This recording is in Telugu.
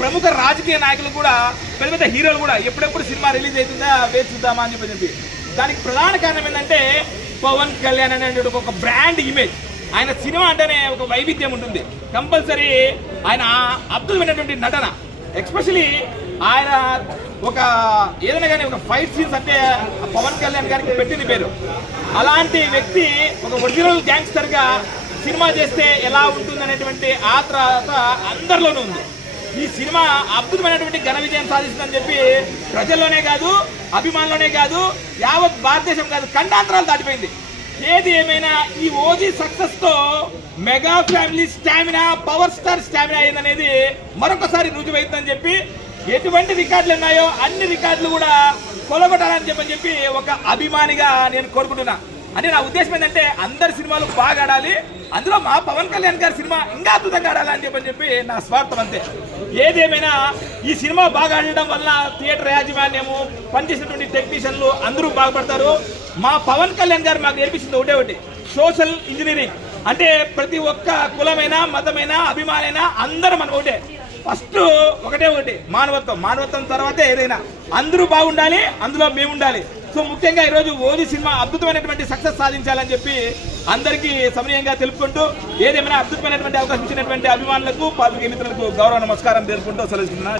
ప్రముఖ రాజకీయ నాయకులు కూడా పెద్ద పెద్ద హీరోలు కూడా ఎప్పుడెప్పుడు సినిమా రిలీజ్ అవుతుందా వేచి చూద్దామా అని చెప్పి దానికి ప్రధాన కారణం ఏంటంటే పవన్ కళ్యాణ్ అనే ఒక బ్రాండ్ ఇమేజ్. ఆయన సినిమా అంటేనే ఒక వైవిధ్యం ఉంటుంది. కంపల్సరీ ఆయన అద్భుతమైనటువంటి నటన, ఎస్పెషలీ ఆయన ఒక ఏదైనా కానీ ఒక ఫైట్ సీన్స్ అంటే పవన్ కళ్యాణ్ గారికి పెట్టింది పేరు. అలాంటి వ్యక్తి ఒక ఒరిజినల్ గ్యాంగ్స్టర్గా సినిమా చేస్తే ఎలా ఉంటుంది అనేటువంటి ఆత్రత అందరిలోనూ ఉంది. ఈ సినిమా అద్భుతమైనటువంటి ఘన విజయం సాధిస్తుందని చెప్పి ప్రజల్లోనే కాదు, అభిమానులోనే కాదు, యావత్ భారతదేశం కాదు, ఖండాంతరాలు దాటిపోయింది. ఏది ఏమైనా ఈ ఓజీ సక్సెస్ తో mega family stamina, power star stamina అయిందనేది మరొకసారి రుజువైందని చెప్పి ఎటువంటి రికార్డులు ఉన్నాయో అన్ని రికార్డులు కూడా కొలగొట్టాలని చెప్పి ఒక అభిమానిగా నేను కోరుకుంటున్నా. అంటే నా ఉద్దేశం ఏంటంటే అందరి సినిమాలు బాగా ఆడాలి, అందులో మా పవన్ కళ్యాణ్ గారి సినిమా ఇంకా అద్భుతంగా ఆడాలని చెప్పి నా స్వార్థం అంతే. ఏదేమైనా ఈ సినిమా బాగా ఆడడం వల్ల థియేటర్ యాజమాన్యము, పనిచేసినటువంటి టెక్నీషియన్లు అందరూ బాగుపడతారు. మా పవన్ కళ్యాణ్ గారు మాకు నేర్పించింది ఒకటి, సోషల్ ఇంజనీరింగ్. అంటే ప్రతి ఒక్క కులమైనా, మతమైనా, అభిమానైనా అందరూ మనం ఒకటే. ఫస్ట్ ఒకటే మానవత్వం తర్వాతే ఏదైనా. అందరూ బాగుండాలి, అందులో మేము ఉండాలి. సో ముఖ్యంగా ఈరోజు ఓజీ సినిమా అద్భుతమైనటువంటి సక్సెస్ సాధించాలని చెప్పి అందరికీ సమనీయంగా తెలుపుకుంటూ, ఏదేమైనా అద్భుతమైనటువంటి అవకాశం ఇచ్చినటువంటి అభిమానులకు, పాత్రికేయ మిత్రులకు గౌరవ నమస్కారం తెలుపుకుంటూ సెలవుతున్నా.